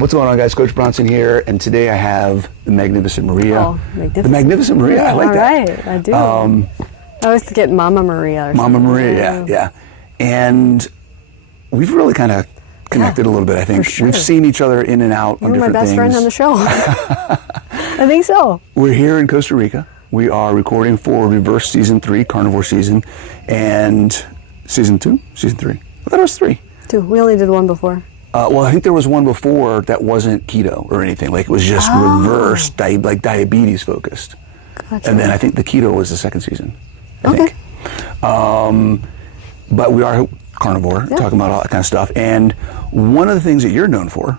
What's going on, guys? Coach Bronson here, and today I have the Magnificent Maria. Oh, Magnificent. The Magnificent Maria, I like that. All right, I do. I always get Mama Maria or Mama something. Maria, yeah. And we've really kind of connected a little bit, I think. For sure. We've seen each other in and out on different things. You're my best friend on the show. I think so. We're here in Costa Rica. We are recording for Reverse Season 3, Carnivore Season, and Season 2? Season 3? I thought it was 3. 2. We only did 1 before. Well, I think there was one before that wasn't keto or anything. Like, it was just reverse, like diabetes focused. Gotcha. And then I think the keto was the 2nd season, I Okay. think. But we are carnivore, talking about all that kind of stuff. And one of the things that you're known for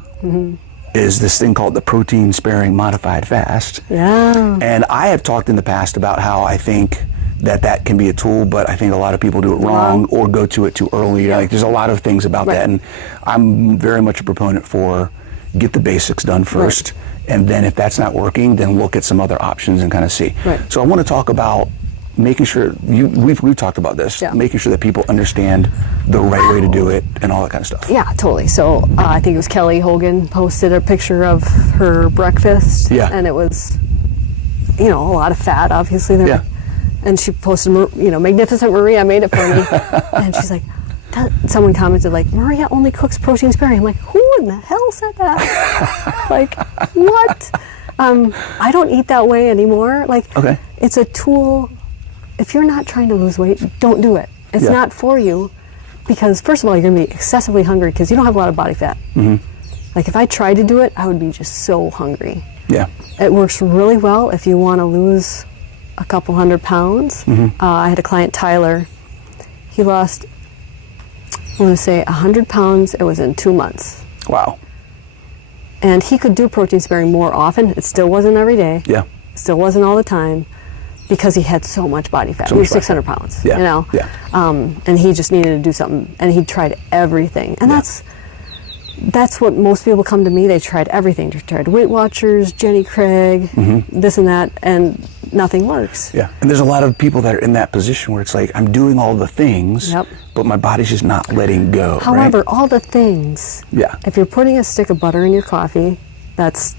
is this thing called the protein sparing modified fast. Yeah. And I have talked in the past about how I think that can be a tool, but I think a lot of people do it wrong or go to it too early. Like, there's a lot of things about that, and I'm very much a proponent for get the basics done first, and then if that's not working, then look at some other options and kind of see. So I want to talk about making sure, we've talked about this, making sure that people understand the right way to do it and all that kind of stuff. Yeah, totally. So I think it was Kelly Hogan posted a picture of her breakfast, and it was, a lot of fat, obviously. There. And she posted, Magnificent Maria made it for me. And she's like, someone commented, like, Maria only cooks protein sparing. I'm like, who in the hell said that? Like, what? I don't eat that way anymore. Like, it's a tool. If you're not trying to lose weight, don't do it. It's not for you because, first of all, you're going to be excessively hungry because you don't have a lot of body fat. Like, if I tried to do it, I would be just so hungry. It works really well if you want to lose a couple 100 pounds. I had a client, Tyler. He lost, I want to say, 100 pounds. It was in 2 months. Wow. And he could do protein sparing more often. It still wasn't every day. Still wasn't all the time because he had so much body fat. He was 600 pounds, and he just needed to do something. And he tried everything. And that's what most people come to me. They tried everything. They tried Weight Watchers, Jenny Craig, this and that, and nothing works. And there's a lot of people that are in that position where it's like, I'm doing all the things, but my body's just not letting go. However, all the things, if you're putting a stick of butter in your coffee, that's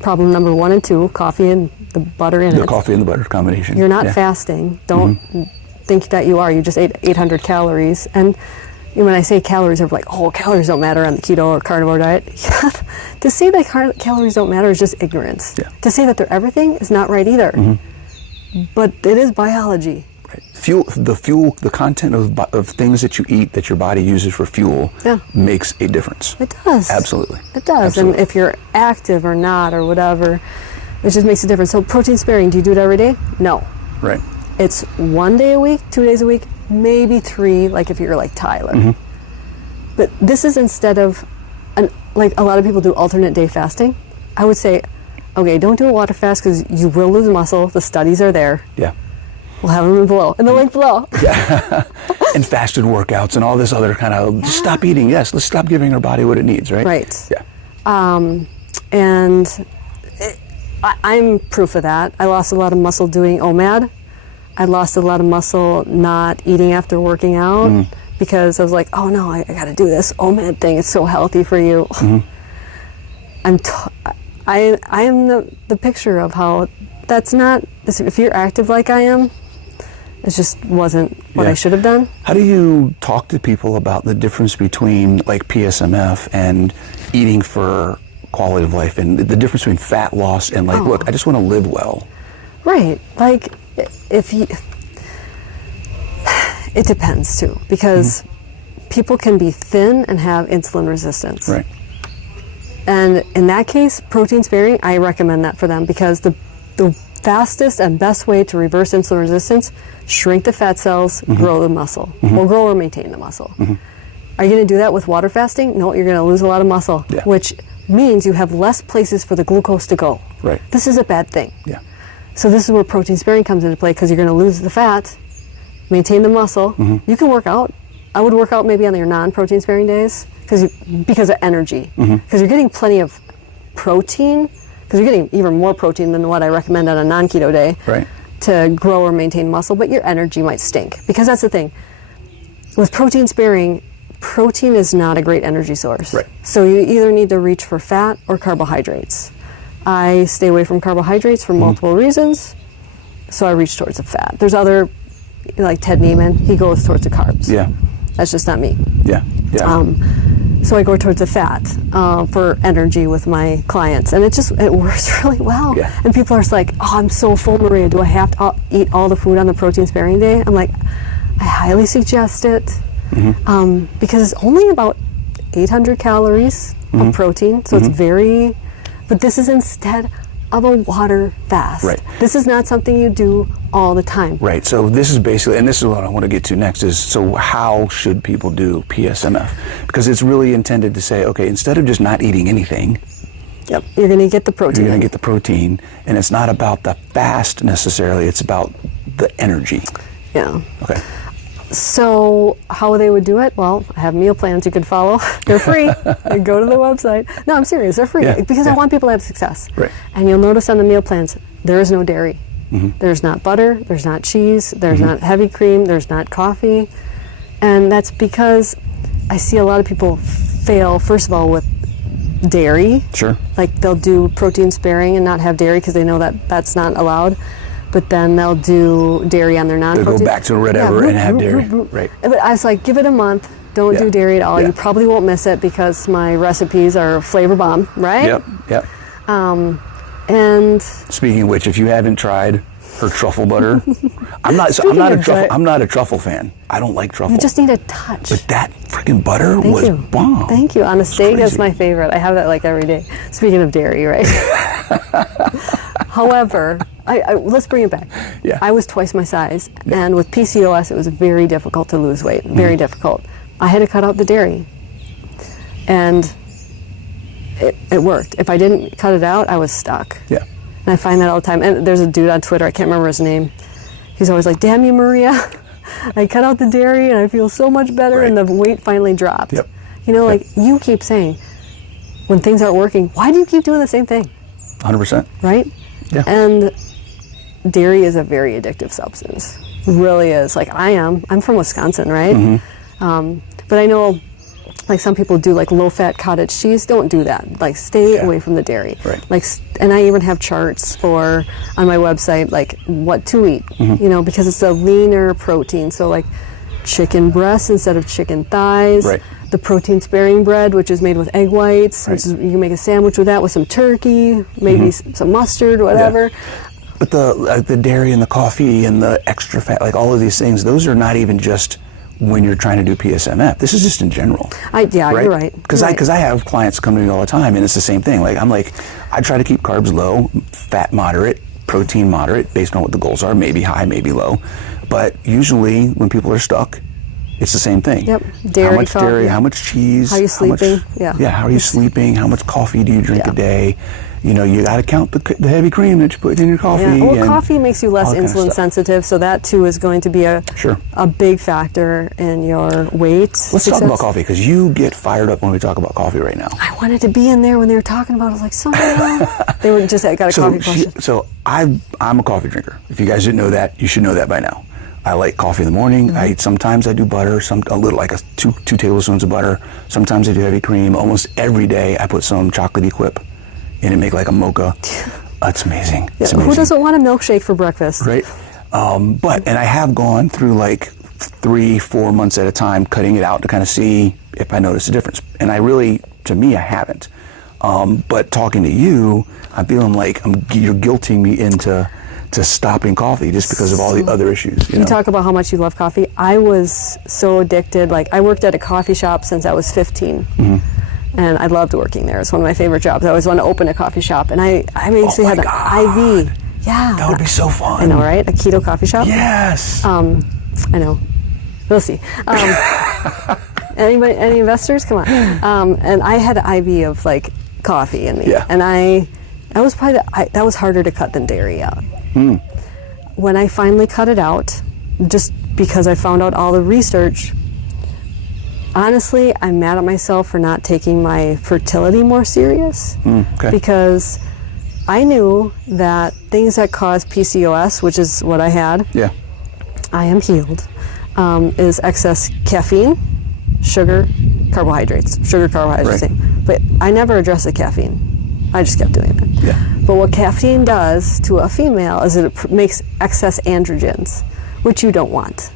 problem number 1 and 2, coffee and the butter in it. The coffee and the butter combination. You're not fasting. Don't think that you are. You just ate 800 calories. And when I say calories, they're like, oh, calories don't matter on the keto or carnivore diet. To say that calories don't matter is just ignorance. To say that they're everything is not right either. But it is biology. The content of things that you eat that your body uses for fuel makes a difference. It does. Absolutely. It does. Absolutely. And if you're active or not or whatever, it just makes a difference. So protein sparing, do you do it every day? No. It's 1 day a week, 2 days a week, maybe 3, like if you're like Tyler. But this is instead of, like a lot of people do alternate day fasting. I would say, okay, don't do a water fast because you will lose muscle. The studies are there. We'll have them below, in the link below. And fasted workouts and all this other kind of, just stop eating. Let's stop giving our body what it needs, right? And I'm proof of that. I lost a lot of muscle doing OMAD. I lost a lot of muscle not eating after working out because I was like, oh no, I got to do this OMAD thing. It's so healthy for you. I am the picture of how that's not, if you're active like I am, it just wasn't what I should have done. How do you talk to people about the difference between like PSMF and eating for quality of life and the difference between fat loss and like, look, I just want to live well? Right. Like, if you, it depends too, because people can be thin and have insulin resistance. And in that case, protein sparing, I recommend that for them because the fastest and best way to reverse insulin resistance, shrink the fat cells, grow the muscle, or grow or maintain the muscle. Are you going to do that with water fasting? No, you're going to lose a lot of muscle, which means you have less places for the glucose to go. This is a bad thing. So this is where protein sparing comes into play because you're going to lose the fat, maintain the muscle. You can work out. I would work out maybe on your non-protein sparing days because of energy. Because you're getting plenty of protein, because you're getting even more protein than what I recommend on a non-keto day to grow or maintain muscle, but your energy might stink. Because that's the thing. With protein sparing, protein is not a great energy source. Right. So you either need to reach for fat or carbohydrates. I stay away from carbohydrates for multiple reasons, so I reach towards the fat. There's other, like Ted Neiman, he goes towards the carbs. Yeah. That's just not me. Yeah. Yeah. So I go towards the fat for energy with my clients, and it works really well. Yeah. And people are just like, "Oh, I'm so full, Maria. Do I have to eat all the food on the protein sparing day?" I'm like, I highly suggest it because it's only about 800 calories of protein, so it's very. But this is instead of a water fast. Right. This is not something you do all the time. Right. So this is basically, and this is what I want to get to next, is so how should people do PSMF? Because it's really intended to say, okay, instead of just not eating anything, yep, you're going to get the protein. You're going to get the protein, and it's not about the fast necessarily, it's about the energy. Yeah. Okay. So how they would do it? Well, I have meal plans you could follow. They're free. You go to the website. No, I'm serious. They're free because I want people to have success. Right. And you'll notice on the meal plans, there is no dairy. There's not butter. There's not cheese. There's not heavy cream. There's not coffee. And that's because I see a lot of people fail, first of all, with dairy. Sure. Like they'll do protein sparing and not have dairy because they know that that's not allowed. But then they'll do dairy on their non-protein. They'll go back to whatever and have dairy. Right. But I was like, give it a month. Don't do dairy at all. You probably won't miss it because my recipes are flavor bomb, right? Yep. Yep. And speaking of which, if you haven't tried her truffle butter, I'm not a truffle fan. I don't like truffle. you just need a touch. But that freaking butter was bomb. Thank you. On a steak, that's my favorite. I have that like every day. Speaking of dairy, right? However, let's bring it back. Yeah. I was twice my size, and with PCOS, it was very difficult to lose weight. Very difficult. I had to cut out the dairy, and it worked. If I didn't cut it out, I was stuck. Yeah. And I find that all the time. And there's a dude on Twitter, I can't remember his name. He's always like, "Damn you, Maria! I cut out the dairy, and I feel so much better, and the weight finally dropped." Yep. You know, like you keep saying, when things aren't working, why do you keep doing the same thing? 100%. Right? Yeah. And dairy is a very addictive substance. Really is. Like I'm from Wisconsin, right? But I know like some people do like low-fat cottage cheese. Don't do that. Like stay away from the dairy. Right. Like, and I even have charts on my website, like what to eat, you know, because it's a leaner protein. So like chicken breasts instead of chicken thighs. Right. The protein sparing bread, which is made with egg whites, which is, you can make a sandwich with that with some turkey, maybe some mustard, whatever. Yeah. But the dairy and the coffee and the extra fat, like all of these things, those are not even just when you're trying to do PSMF. This is just in general. You're right. Because I have clients come to me all the time, and it's the same thing. Like I try to keep carbs low, fat moderate, protein moderate, based on what the goals are. Maybe high, maybe low. But usually when people are stuck, it's the same thing. Yep. Dairy, how much coffee. dairy? How much cheese? How are you sleeping? How are you sleeping? How much coffee do you drink a day? You know, you got to count the heavy cream that you put in your coffee. Yeah. Well, coffee makes you less insulin sensitive, so that too is going to be a big factor in your weight. Let's talk about coffee, because you get fired up when we talk about coffee right now. I wanted to be in there when they were talking about it. I was like, they were just got a coffee question. So I'm a coffee drinker. If you guys didn't know that, you should know that by now. I like coffee in the morning. Sometimes I do butter, a little, like two tablespoons of butter. Sometimes I do heavy cream. Almost every day I put some chocolatey whip in and make like a mocha. It's amazing. It's amazing. Who doesn't want a milkshake for breakfast? Right. And I have gone through like 3-4 months at a time, cutting it out to kind of see if I notice a difference. And to me, I haven't. But talking to you, I'm feeling like you're guilting me into stopping coffee just because of all the other issues. You know? Talk about how much you love coffee. I was so addicted. Like I worked at a coffee shop since I was 15. And I loved working there. It's one of my favorite jobs. I always wanted to open a coffee shop. And I basically had an IV. Yeah. That would be so fun. I know, right? A keto coffee shop? Yes. I know. We'll see. Any investors? Come on. And I had an IV of like coffee in me. Yeah. And that was probably that was harder to cut than dairy out. When I finally cut it out, just because I found out all the research, honestly, I'm mad at myself for not taking my fertility more serious. Because I knew that things that cause PCOS, which is what I had, I am healed, is excess caffeine, sugar, carbohydrates, Right. But I never addressed the caffeine. I just kept doing it. Yeah. But what caffeine does to a female is it makes excess androgens, which you don't want.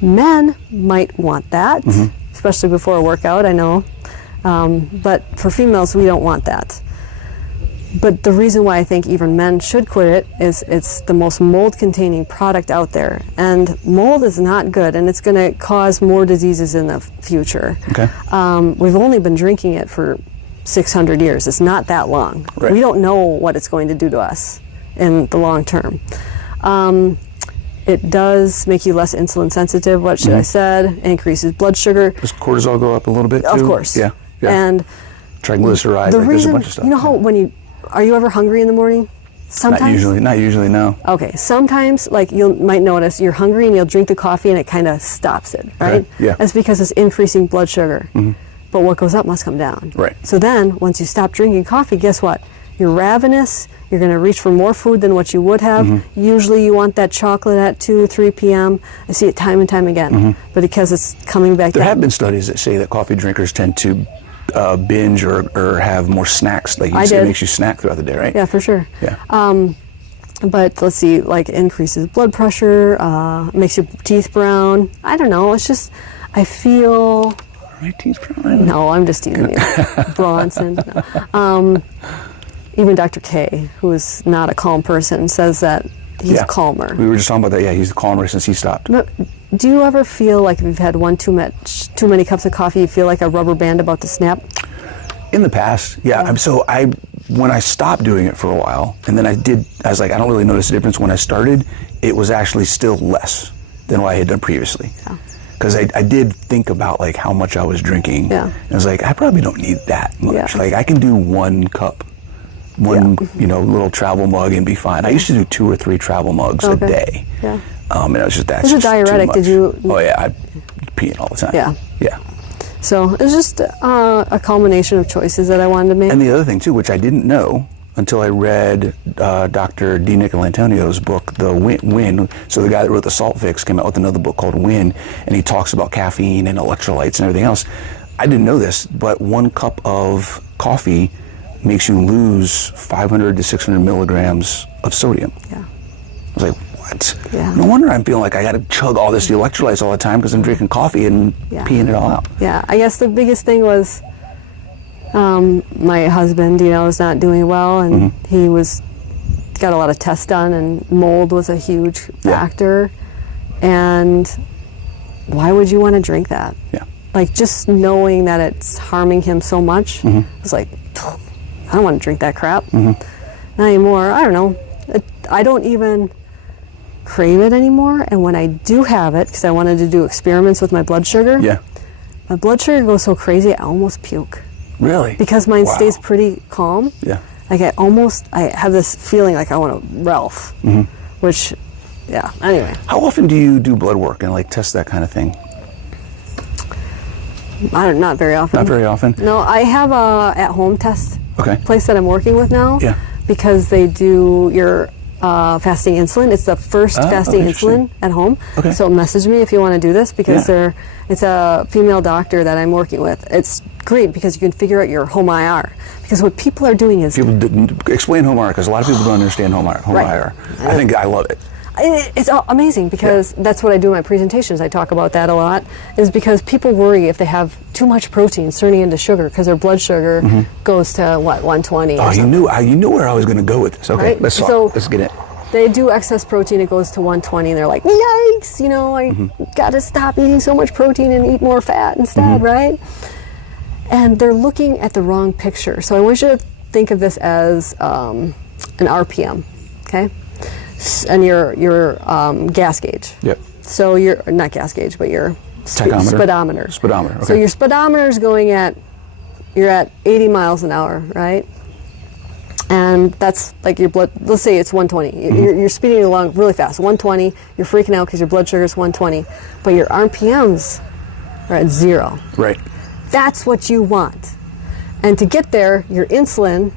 Men might want that, especially before a workout, I know. But for females, we don't want that. But the reason why I think even men should quit it is it's the most mold-containing product out there. And mold is not good, and it's going to cause more diseases in the future. Okay. We've only been drinking it for 600 years. It's not that long. Right. We don't know what it's going to do to us in the long term. It does make you less insulin sensitive, what should I said, increases blood sugar. Does cortisol go up a little bit too? Of course. Yeah. And triglycerides, the like, there's reason, a bunch of stuff. you know how are you ever hungry in the morning? Sometimes. Not usually, no. Okay, sometimes like you might notice you're hungry and you'll drink the coffee and it kind of stops it, right? Okay, yeah. That's because it's increasing blood sugar. But what goes up must come down. Right. So then, once you stop drinking coffee, guess what? You're ravenous. You're going to reach for more food than what you would have. Usually you want that chocolate at 2, 3 p.m. I see it time and time again. But because it's coming back There down. have been studies that say that coffee drinkers tend to binge or have more snacks. Like you say, it makes you snack throughout the day, right? Yeah, for sure. Yeah. But let's see, like increases blood pressure, makes your teeth brown. I don't know. It's just, I feel. My teeth brown. No, I'm just teasing you. Bronson. No. Even Dr. K, who is not a calm person, says that he's calmer. We were just talking about that. Yeah, he's calmer since he stopped. But do you ever feel like if you've had too many cups of coffee, you feel like a rubber band about to snap? In the past, yeah. So when I stopped doing it for a while, and then I was like, I don't really notice a difference. When I started, it was actually still less than what I had done previously. Because I did think about like how much I was drinking. Yeah. And I was like, I probably don't need that much. Yeah. Like I can do 1 cup, little travel mug and be fine. I used to do 2 or 3 travel mugs a day. Yeah. And it was just It's a diuretic. Too much. Did you? Oh yeah, I peeing all the time. Yeah. Yeah. So it's just a culmination of choices that I wanted to make. And the other thing too, which I didn't know until I read Dr. D. Nicolantonio's book, The Win. So the guy that wrote the Salt Fix came out with another book called Win, and he talks about caffeine and electrolytes and everything else. I didn't know this, but 1 cup of coffee makes you lose 500 to 600 milligrams of sodium. Yeah. I was like, what? Yeah. No wonder I'm feeling like I got to chug all this electrolytes all the time because I'm drinking coffee and peeing it all out. Yeah, I guess the biggest thing was my husband, is not doing well, and he got a lot of tests done, and mold was a huge factor. And why would you want to drink that? Yeah. Like just knowing that it's harming him so much, I was like, I don't want to drink that crap. Not anymore. I don't know. I don't even crave it anymore. And when I do have it, because I wanted to do experiments with my blood sugar, my blood sugar goes so crazy I almost puke. Really? Because mine stays pretty calm. Yeah. Like I have this feeling like I want to Ralph, which, anyway. How often do you do blood work and like test that kind of thing? Not very often. Not very often? No, I have a at-home test place that I'm working with now. Yeah. Because they do your fasting insulin. It's the first fasting insulin at home. Okay. So message me if you want to do this because it's a female doctor that I'm working with. It's great because you can figure out your HOMA-IR. Because what people are doing is... Explain HOMA-IR because a lot of people don't understand HOMA-IR. I think I love it. It's amazing because that's what I do in my presentations. I talk about that a lot, is because people worry if they have too much protein turning into sugar because their blood sugar goes to, 120 Oh, you knew where I was going to go with this. Okay, right? let's talk. Let's get it. They do excess protein, it goes to 120, and they're like, yikes, I got to stop eating so much protein and eat more fat instead, right? And they're looking at the wrong picture. So I want you to think of this as an RPM, okay? And your gas gauge. Yep. So your, not gas gauge, but your speedometer. Speedometer, okay. So your speedometer is you're at 80 miles an hour, right? And that's like your blood, let's say it's 120. You're speeding along really fast, 120. You're freaking out because your blood sugar is 120. But your RPMs are at 0. Right. That's what you want. And to get there, your insulin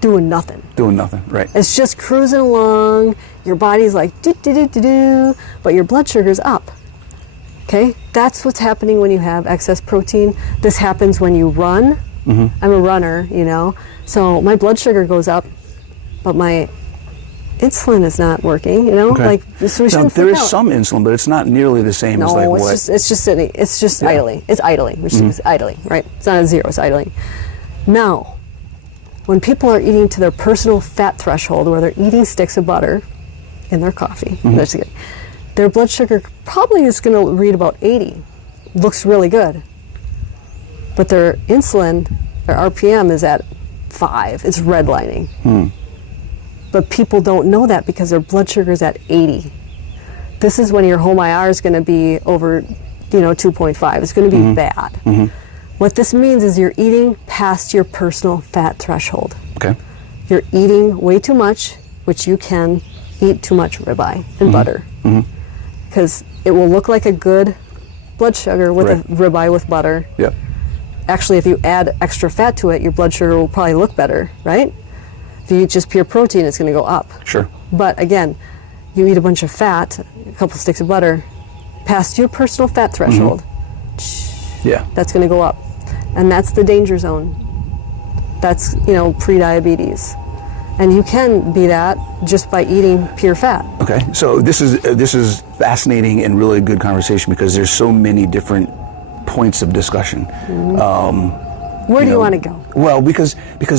doing nothing. Doing nothing, right. It's just cruising along. Your body's like, do-do-do-do-do, but your blood sugar's up. Okay, that's what's happening when you have excess protein. This happens when you run. I'm a runner, you know, so my blood sugar goes up, but my insulin is not working, you know. Like, so we shouldn't there freak is out. some insulin, but it's not nearly the same as like it's what. it's just sitting. It's just idling. It's idling, which is idling, right? It's not a zero. It's idling. Now, when people are eating to their personal fat threshold, where they're eating sticks of butter in their coffee, their blood sugar probably is going to read about 80. Looks really good. But their insulin, their RPM is at 5. It's redlining. But people don't know that because their blood sugar is at 80. This is when your HOMA-IR is going to be over, 2.5. It's going to be bad. What this means is you're eating past your personal fat threshold. Okay. You're eating way too much, which you can eat too much ribeye and butter. Because it will look like a good blood sugar with a ribeye with butter. Yep. Actually, if you add extra fat to it, your blood sugar will probably look better, right? If you eat just pure protein, it's going to go up. Sure. But again, you eat a bunch of fat, a couple sticks of butter, past your personal fat threshold, that's going to go up. And that's the danger zone. That's, pre-diabetes. And you can be that just by eating pure fat. Okay. So this is fascinating and really good conversation because there's so many different points of discussion. Where do you want to go? Well, because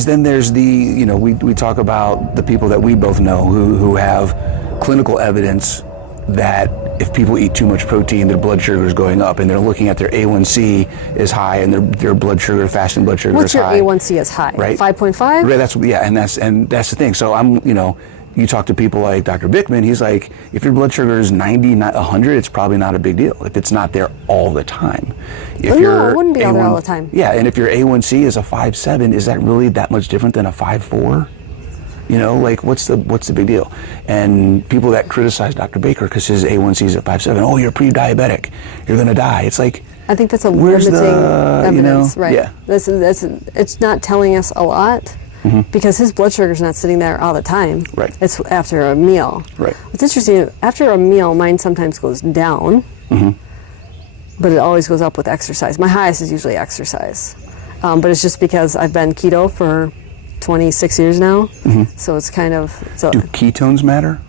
then there's the, we talk about the people that we both know who have clinical evidence that if people eat too much protein, their blood sugar is going up, and they're looking at their A1C is high, and their blood sugar, fasting blood sugar What's is high. What's your A1C is high? Right. 5.5? Right. And that's the thing. So you talk to people like Dr. Bickman, he's like, if your blood sugar is 90, not 100, it's probably not a big deal if it's not there all the time. If no, it wouldn't be there all the time. Yeah, and if your A1C is a 5.7, is that really that much different than a 5.4? What's the big deal? And people that criticize Dr. Baker because his A1C is at 5.7, oh, you're pre-diabetic, you're going to die. It's like, I think that's a where's limiting the, evidence, right? Yeah. It's not telling us a lot. Because his blood sugar's not sitting there all the time. Right. It's after a meal. Right. It's interesting, after a meal, mine sometimes goes down, but it always goes up with exercise. My highest is usually exercise. But it's just because I've been keto for 26 years now, so it's kind of... Do ketones matter?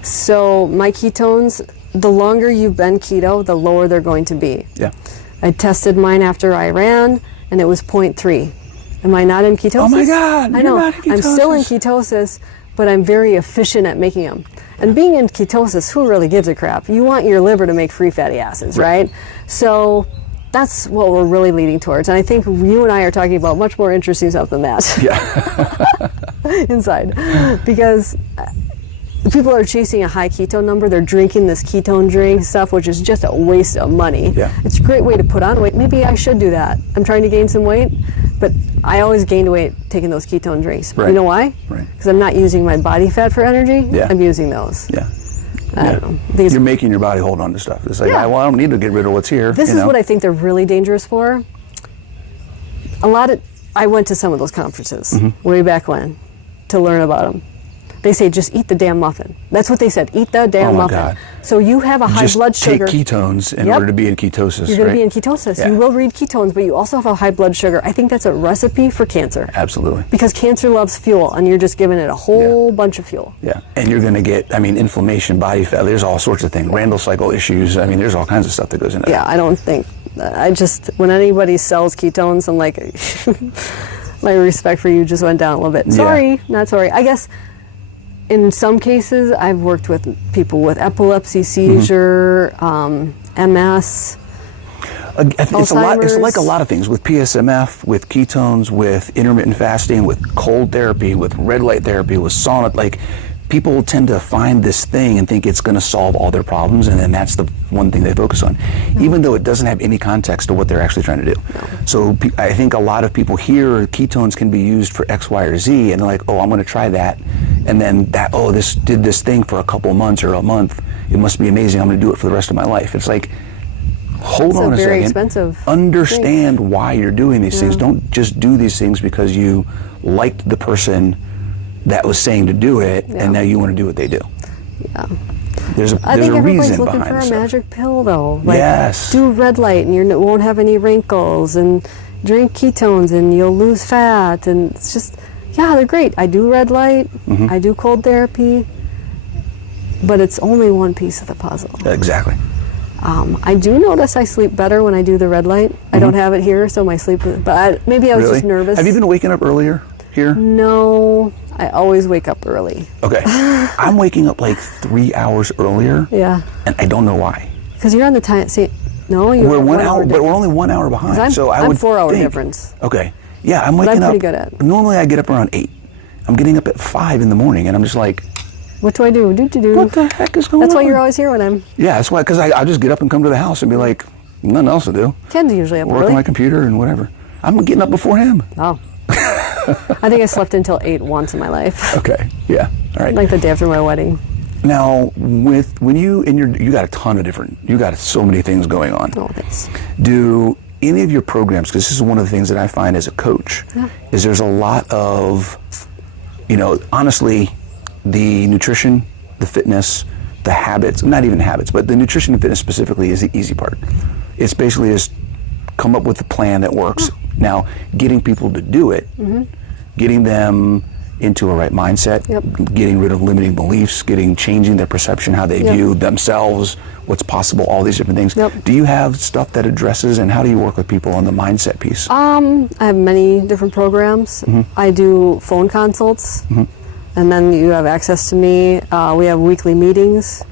So my ketones, the longer you've been keto, the lower they're going to be. Yeah. I tested mine after I ran, and it was 0.3. Am I not in ketosis? Oh my God, I know. you're not in ketosis. I'm still in ketosis, but I'm very efficient at making them. And being in ketosis, who really gives a crap? You want your liver to make free fatty acids, right? So that's what we're really leading towards. And I think you and I are talking about much more interesting stuff than that. Yeah. Inside. Because people are chasing a high ketone number. They're drinking this ketone drink stuff, which is just a waste of money. Yeah. It's a great way to put on weight. Maybe I should do that. I'm trying to gain some weight, but I always gained weight taking those ketone drinks. Right. You know why? Right. Because I'm not using my body fat for energy. Yeah. I'm using those. Yeah. I don't know. You're making your body hold on to stuff. It's like, Yeah. I don't need to get rid of what's here. This is what I think they're really dangerous for. I went to some of those conferences way back when to learn about them. They say just eat the damn muffin. That's what they said. Eat the damn muffin. God. So you have a high Just blood sugar. take ketones in order to be in ketosis. You're going to right? be in ketosis. Yeah. You will read ketones, but you also have a high blood sugar. I think that's a recipe for cancer. Absolutely. Because cancer loves fuel, and you're just giving it a whole bunch of fuel. Yeah, and you're going to get, inflammation, body fat. There's all sorts of things. Randall cycle issues. There's all kinds of stuff that goes into Yeah, that. I don't think. When anybody sells ketones, I'm like, my respect for you just went down a little bit. Sorry, not sorry. I guess. In some cases, I've worked with people with epilepsy, seizure, MS, It's like a lot of things with PSMF, with ketones, with intermittent fasting, with cold therapy, with red light therapy, with sauna. Like, people tend to find this thing and think it's going to solve all their problems, and then that's the one thing they focus on, even though it doesn't have any context to what they're actually trying to do. So I think a lot of people hear ketones can be used for X, Y, or Z, and they're like, oh, I'm going to try that. And then this did this thing for a couple months or a month. It must be amazing. I'm going to do it for the rest of my life. It's like, hold on a second. Very expensive. Understand why you're doing these things. Don't just do these things because you liked the person that was saying to do it, and now you want to do what they do. Yeah. There's a I think everybody's reason looking behind for a stuff. magic pill, though. Like, Yes. do red light and you won't have any wrinkles, and drink ketones and you'll lose fat. And it's just, yeah, they're great. I do red light. I do cold therapy. But it's only one piece of the puzzle. Exactly. I do notice I sleep better when I do the red light. I don't have it here, so my sleep, maybe I was just nervous. Have you been waking up earlier here? No, I always wake up early. Okay. I'm waking up like 3 hours earlier. Yeah. And I don't know why. Because you're on the time, no, you're We're 1 hour, but difference. we're only 1 hour behind. I'm 4 hour think, difference. Okay. Yeah, I'm waking I'm up. pretty good at. Normally I get up around 8. I'm getting up at 5 in the morning, and I'm just like, What do I do? what the heck is going on? That's why you're always here when I'm. Yeah, that's why, because I just get up and come to the house and be like, nothing else to do. Ken's usually up Work early. on my computer and whatever. I'm getting up before him. Oh. I think I slept until 8 once in my life. Okay. Yeah. All right. Like the day after my wedding. Now, when you got a ton of you got so many things going on. Oh, thanks. Do any of your programs, because this is one of the things that I find as a coach, is there's a lot of, honestly, the nutrition, the fitness, the habits, not even habits, but the nutrition and fitness specifically is the easy part. It's basically just come up with a plan that works. Now, getting people to do it, getting them into a right mindset, getting rid of limiting beliefs, changing their perception, how they view themselves, what's possible, all these different things. Do you have stuff that addresses, and how do you work with people on the mindset piece? I have many different programs. I do phone consults, and then you have access to me. We have weekly meetings.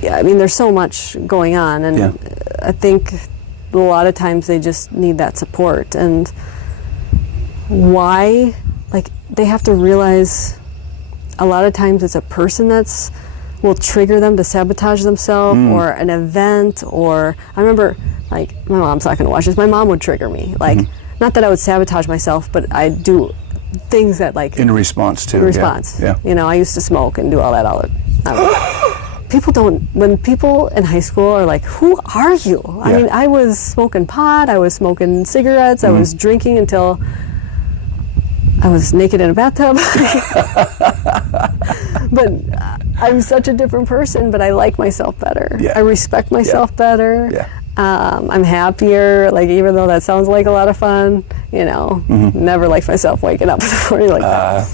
There's so much going on, and I think a lot of times they just need that support. And why? They have to realize a lot of times it's a person will trigger them to sabotage themselves, or an event, or I remember, my mom's not going to watch this, my mom would trigger me. Not that I would sabotage myself, but I do things that in response to. Yeah. I used to smoke and do all that. When people in high school are like, who are you? I was smoking pot, I was smoking cigarettes, I was drinking until I was naked in a bathtub. But I'm such a different person, but I like myself better. I respect myself better. I'm happier, even though that sounds like a lot of fun, never liked myself waking up in the morning like that.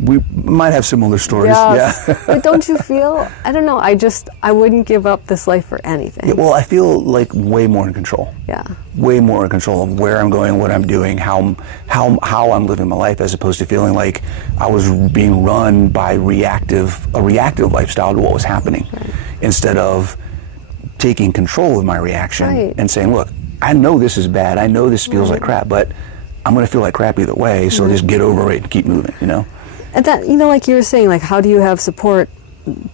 We might have similar stories. Yes. Yeah. But don't you feel, I don't know, I wouldn't give up this life for anything. Yeah, well, I feel like way more in control. Yeah. Way more in control of where I'm going, what I'm doing, how I'm living my life, as opposed to feeling like I was being run by a reactive lifestyle to what was happening, instead of taking control of my reaction and saying, look, I know this is bad, I know this feels like crap, but I'm going to feel like crap either way, so just get over it and keep moving, And that, like you were saying, how do you have support?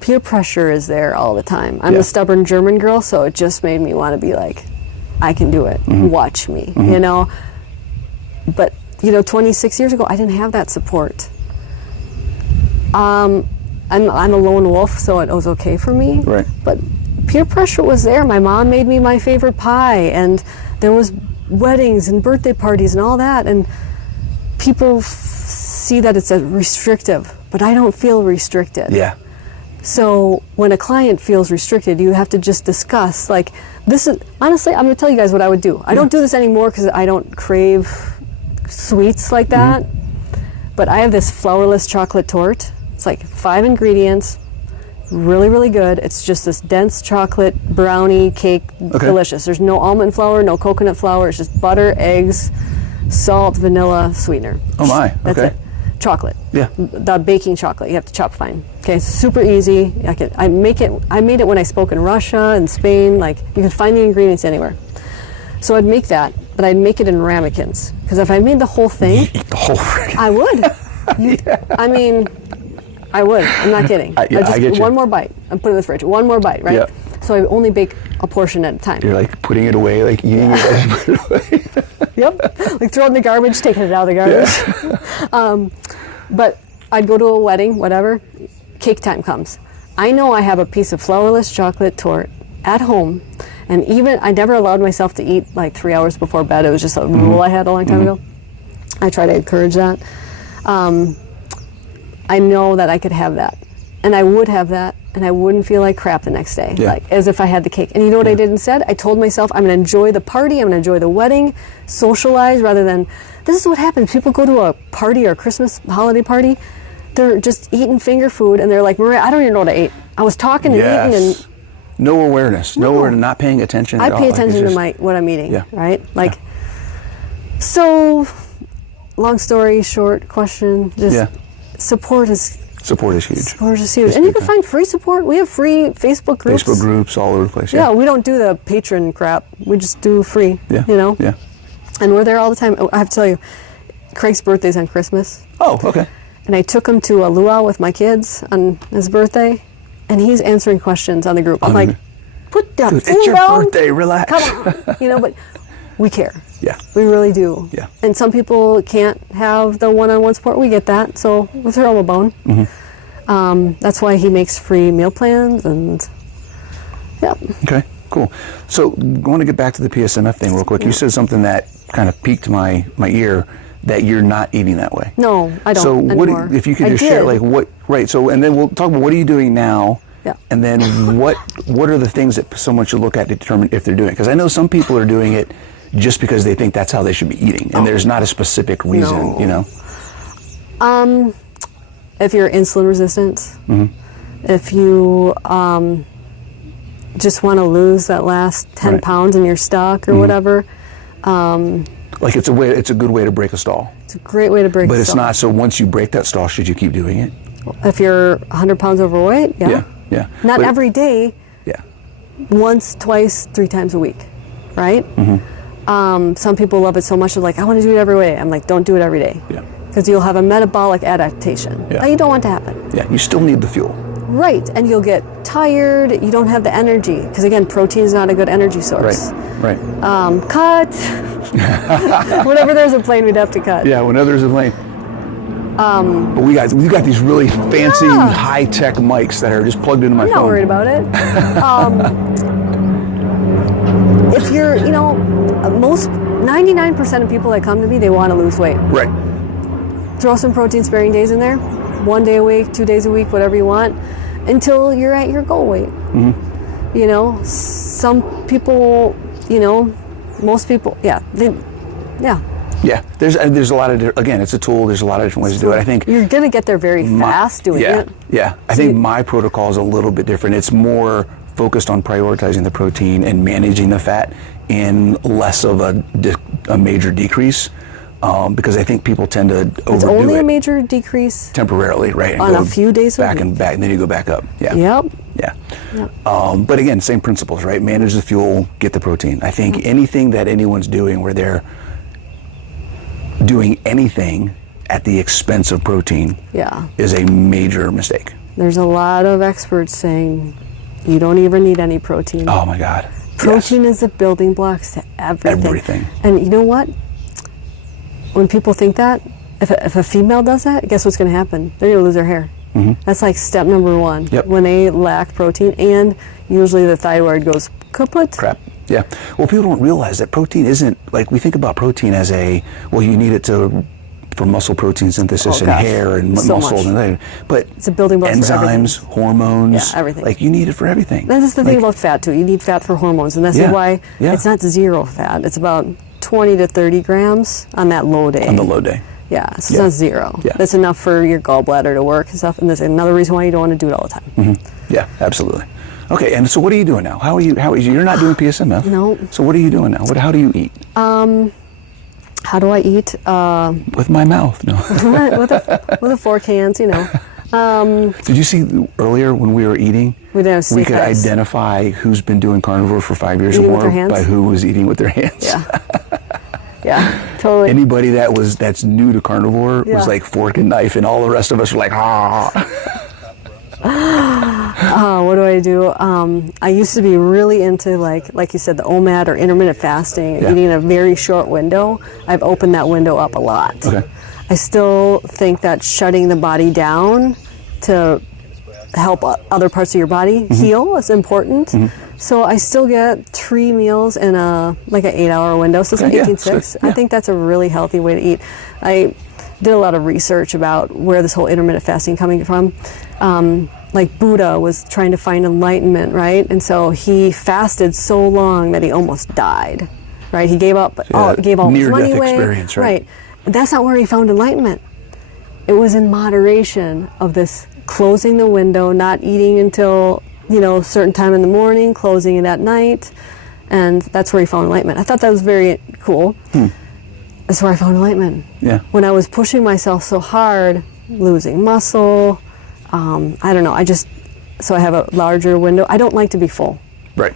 Peer pressure is there all the time. I'm a stubborn German girl, so it just made me want to be like, I can do it. Watch me, But, 26 years ago, I didn't have that support. I'm a lone wolf, so it was okay for me. Right. But peer pressure was there. My mom made me my favorite pie, and there was weddings and birthday parties and all that, and people see that it's a restrictive, but I don't feel restricted. Yeah. So when a client feels restricted, you have to just discuss, this is, honestly, I'm going to tell you guys what I would do. I don't do this anymore because I don't crave sweets like that, but I have this flourless chocolate torte. It's 5 ingredients, really, really good. It's just this dense chocolate brownie cake, delicious. There's no almond flour, no coconut flour. It's just butter, eggs, salt, vanilla, sweetener. Oh my, That's it. Chocolate. Yeah. The baking chocolate, you have to chop fine. Okay, super easy. I made it when I spoke in Russia and Spain. You can find the ingredients anywhere. So I'd make that, but I'd make it in ramekins. Because if I made the whole thing, eat the whole freaking. I would. I would. I'm not kidding. I get you. One more bite. I'm putting it in the fridge. One more bite, right? Yeah. So I only bake a portion at a time. You're putting it away, eating it as you put it away. Yep. Throw it in the garbage, taking it out of the garbage. Yeah. But I'd go to a wedding, whatever, cake time comes. I know I have a piece of flourless chocolate torte at home, and even I never allowed myself to eat 3 hours before bed. It was just a rule I had a long time ago. I try to encourage that. I know that I could have that. And I would have that, and I wouldn't feel like crap the next day, like as if I had the cake. And you know what I did instead? I told myself I'm going to enjoy the party, I'm going to enjoy the wedding, socialize, rather than, this is what happens. People go to a party or a Christmas holiday party, they're just eating finger food, and they're like, Maria, I don't even know what I ate. I was talking and eating and... No awareness, not paying attention at all. I pay attention to what I'm eating, right? Like, so, long story short, question, just support is huge. Support is huge. And you can find free support. We have free Facebook groups. Facebook groups all over the place. Yeah, we don't do the patron crap. We just do free, you know? Yeah. And we're there all the time. I have to tell you, Craig's birthday's on Christmas. Oh, okay. And I took him to a luau with my kids on his birthday, and he's answering questions on the group. I'm like, put that phone down. It's your birthday, relax. Come on. You know, but we care. Yeah. We really do. Yeah. And some people can't have the one-on-one support. We get that, so we throw him a bone. That's why he makes free meal plans, and Okay, cool. So I want to get back to the PSMF thing real quick. You said something that kind of piqued my ear, that you're not eating that way. No, I don't So anymore. If you could just share, like, what, right, so, and then we'll talk about what are you doing now, and then what are the things that someone should look at to determine if they're doing it? Because I know some people are doing it just because they think that's how they should be eating, and there's not a specific reason, you know? If you're insulin resistant, if you just want to lose that last 10 pounds in your stock or whatever. Like it's a good way to break a stall. It's a great way to break a stall. But it's not, so once you break that stall, should you keep doing it? If you're 100 pounds overweight, Yeah. Not every day. Yeah. Once, twice, 3 times a week, right? Some people love it so much, they're like, I want to do it every day. I'm like, don't do it every day. Yeah. Because you'll have a metabolic adaptation. Yeah. That you don't want to happen. Yeah, you still need the fuel. Right, and you'll get tired, you don't have the energy. Because again, protein is not a good energy source. Right. Cut. Whenever there's a plane, we'd have to cut. Yeah, whenever there's a plane. But we got these really fancy, high-tech mics that are just plugged into my phone. I'm not worried about it. If you're, most 99% of people that come to me, they want to lose weight. Right. Throw some protein-sparing days in there, 1 day a week, 2 days a week, whatever you want, until you're at your goal weight. Some people, most people, Yeah, there's a lot of, again, it's a tool, there's a lot of different ways to do it. I think you're going to get there very fast doing it. Yeah, I think my protocol is a little bit different. It's more focused on prioritizing the protein and managing the fat in less of a major decrease, because I think people tend to overdo it. It's only a major decrease temporarily, right? On a few days back and back, and then you go back up. Yeah. Yep. Yeah. But again, same principles, right? Manage the fuel, get the protein. I think anything that anyone's doing where they're doing anything at the expense of protein is a major mistake. There's a lot of experts saying you don't even need any protein. Oh my God. Protein is the building blocks to everything. And you know what? When people think that, if a female does that, guess what's going to happen? They're going to lose their hair. That's like step number one. When they lack protein, and usually the thyroid goes kaput. Crap. Yeah. Well, people don't realize that protein isn't, like, we think about protein as you need it for muscle protein synthesis and hair and muscle and but it's a building block enzymes, for everything. hormones, everything. Like, you need it for everything. That's the thing about fat too. You need fat for hormones, and that's why it's not zero fat. It's about 20 to 30 grams on that low day. On the low day. Yeah, so it's not zero. Yeah. That's enough for your gallbladder to work and stuff, and that's another reason why you don't want to do it all the time. Yeah, absolutely. Okay, and so what are you doing now? How are you? You're not doing PSMF. No. So what are you doing now? How do you eat? How do I eat? With my mouth, no. with a fork hands, Did you see earlier when we were eating? We could identify who's been doing carnivore for 5 years or more by who was eating with their hands. Yeah. Yeah, totally. Anybody that's new to carnivore was like fork and knife, and all the rest of us were like, what do I do? I used to be really into, like you said, the OMAD or intermittent fasting, eating in a very short window. I've opened that window up a lot. Okay. I still think that shutting the body down to help other parts of your body heal is important. So I still get 3 meals in an 8-hour window. So it's an 18-6. I think that's a really healthy way to eat. did a lot of research about where this whole intermittent fasting coming from. Like Buddha was trying to find enlightenment, right? And so he fasted so long that he almost died, right? He gave up, gave all his money away. Experience, right? But that's not where he found enlightenment. It was in moderation of this closing the window, not eating until, a certain time in the morning, closing it at night. And that's where he found enlightenment. I thought that was very cool. That's where I found enlightenment. Yeah. When I was pushing myself so hard, losing muscle, I don't know, so I have a larger window. I don't like to be full. Right.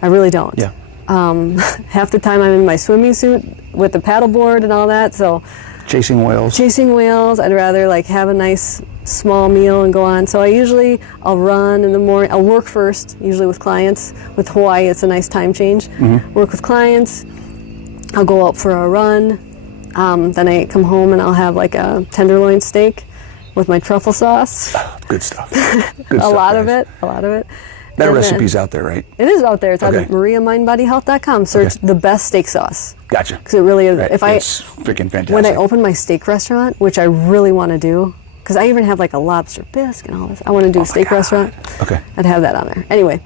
I really don't. Yeah. Half the time I'm in my swimming suit with the paddleboard and all that, so. Chasing whales. I'd rather have a nice small meal and go on. So I'll run in the morning. I'll work first, usually with clients. With Hawaii, it's a nice time change. Work with clients. I'll go out for a run. Then I come home and I'll have a tenderloin steak with my truffle sauce. Good stuff. Good stuff, a lot guys. of it. That recipe's out there, right? It is out there. It's on MariaMindBodyHealth.com. Search the best steak sauce. Gotcha. Because it really is. Right. It's freaking fantastic. When I open my steak restaurant, which I really want to do, because I even have a lobster bisque and all this. I want to do a steak restaurant. Okay. I'd have that on there. Anyway,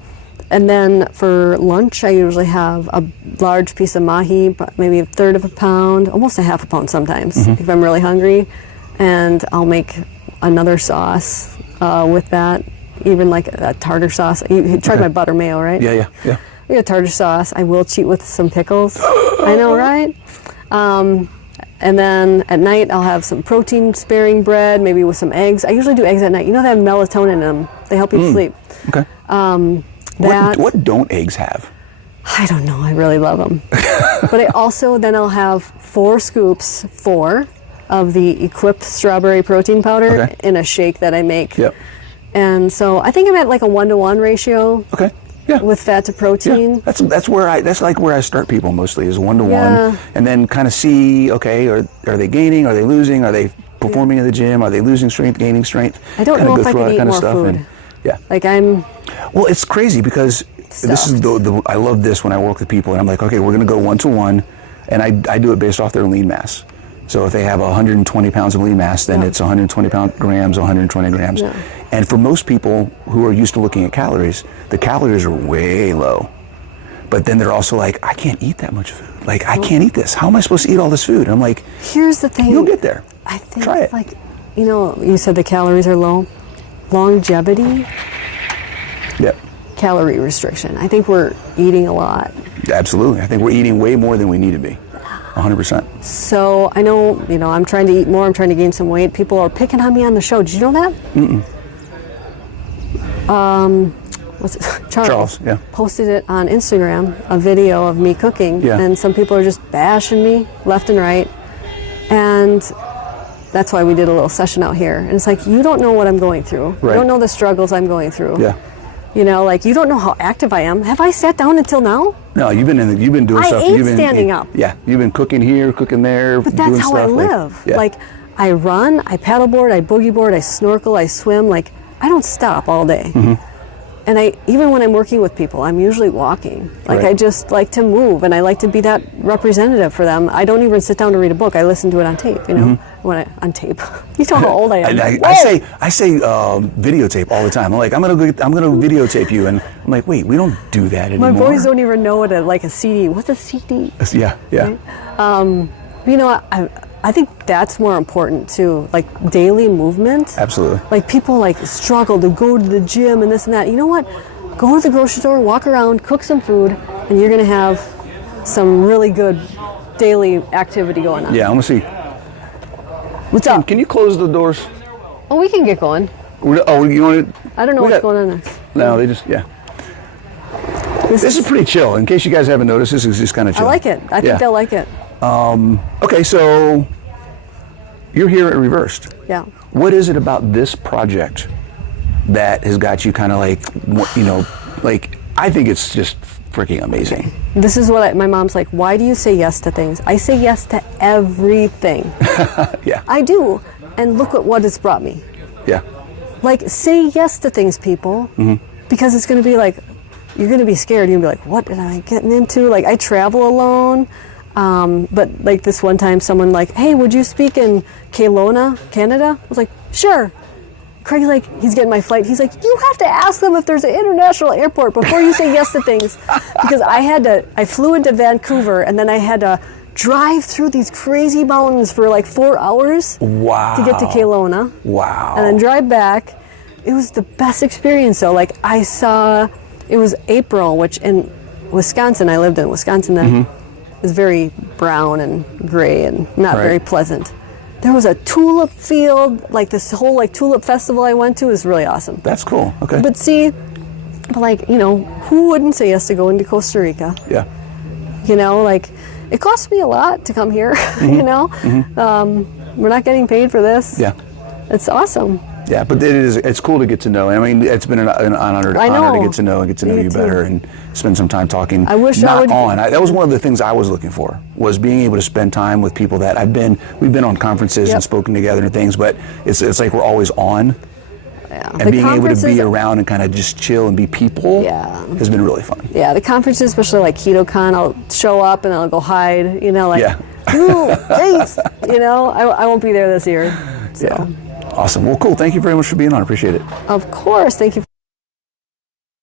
and then for lunch, I usually have a large piece of mahi, maybe a third of a pound, almost a half a pound sometimes, if I'm really hungry. And I'll make another sauce with that. Even a tartar sauce. You tried my butter mayo, right? Yeah. We have tartar sauce. I will cheat with some pickles. I know, right? And then at night, I'll have some protein-sparing bread, maybe with some eggs. I usually do eggs at night. They have melatonin in them. They help you sleep. Okay. What don't eggs have? I don't know. I really love them. But I'll have 4 scoops of the Equipped strawberry protein powder in a shake that I make. Yep. And so I think I'm at a 1-to-1 ratio. Okay. Yeah. With fat to protein. Yeah. That's where I start people mostly is 1-to-1, and then kind of see, okay, are they gaining? Are they losing? Are they performing in the gym? Are they losing strength, gaining strength? I don't know if I can eat more food. Well, it's crazy because this is I love this when I work with people and I'm like, okay, we're going to go 1-to-1, and I do it based off their lean mass. So if they have 120 pounds of lean mass, then it's 120 grams, 120 grams. Yeah. And for most people who are used to looking at calories, the calories are way low. But then they're also like, I can't eat that much food. I can't eat this. How am I supposed to eat all this food? And I'm like, here's the thing. You'll get there. I think, try it. You said the calories are low. Longevity. Yep. Calorie restriction. I think we're eating a lot. Absolutely. I think we're eating way more than we need to be. 100%. So I know, I'm trying to eat more. I'm trying to gain some weight. People are picking on me on the show. Did you know that? What's it? Charles posted it on Instagram, a video of me cooking, and some people are just bashing me left and right. And that's why we did a little session out here. And it's you don't know what I'm going through. Right. You don't know the struggles I'm going through. Yeah. You don't know how active I am. Have I sat down until now? No, you've been doing stuff. You've been standing up. Yeah, you've been cooking here, cooking there. But that's how I live. I run, I paddleboard, I boogie board, I snorkel, I swim. I don't stop all day. And even when I'm working with people, I'm usually walking. I just like to move, and I like to be that representative for them. I don't even sit down to read a book. I listen to it on tape. On tape. You know how old I am. I say videotape all the time. I'm like, I'm gonna videotape you, and I'm like, wait, we don't do that anymore. My boys don't even know what a CD. What's a CD? Yeah. Right? I think that's more important too, daily movement. Absolutely. People struggle to go to the gym and this and that. You know what? Go to the grocery store, walk around, cook some food, and you're gonna have some really good daily activity going on. Yeah, I'm gonna see. What's up? Can you close the doors? Oh, we can get going. Oh, you want to? I don't know what's going on next. No, they just This is pretty chill. In case you guys haven't noticed, this is just kind of chill. I like it. I think they'll like it. Okay, so you're here at Reversed. Yeah. What is it about this project that has got you kind of I think it's just freaking amazing. This is what my mom's like, why do you say yes to things? I say yes to everything. Yeah. I do. And look at what it's brought me. Yeah. Say yes to things, people, because it's going to be you're going to be scared. You're going to be like, what am I getting into? I travel alone. But like this one time, someone like, hey, would you speak in Kelowna, Canada? I was like, sure. Craig's like, he's getting my flight. He's like, you have to ask them if there's an international airport before you say yes to things. Because I flew into Vancouver and then I had to drive through these crazy mountains for like 4 hours Wow. to get to Kelowna. Wow. And then drive back. It was the best experience though. Like it was April, which in Wisconsin, I lived in Wisconsin then, it was very brown and gray and not very pleasant. There was a tulip field, like this whole like tulip festival I went to is really awesome. That's cool. Okay. But see, like, you know, who wouldn't say yes to going to Costa Rica? Yeah. You know, like it costs me a lot to come here, you know? We're not getting paid for this. Yeah. It's awesome. Yeah, but it's cool to get to know. I mean, it's been an honor to get to know you better and spend some time talking. I wish I would. That was one of the things I was looking for, was being able to spend time with people that we've been on conferences and spoken together and things, but it's like we're always on. Yeah. And being able to be around and kind of just chill and be people has been really fun. Yeah, the conferences, especially like KetoCon, I'll show up and I'll go hide, you know, like, ooh, thanks, you know, I won't be there this year. So. Yeah. Awesome. Well, cool. Thank you very much for being on. I appreciate it. Of course. Thank you.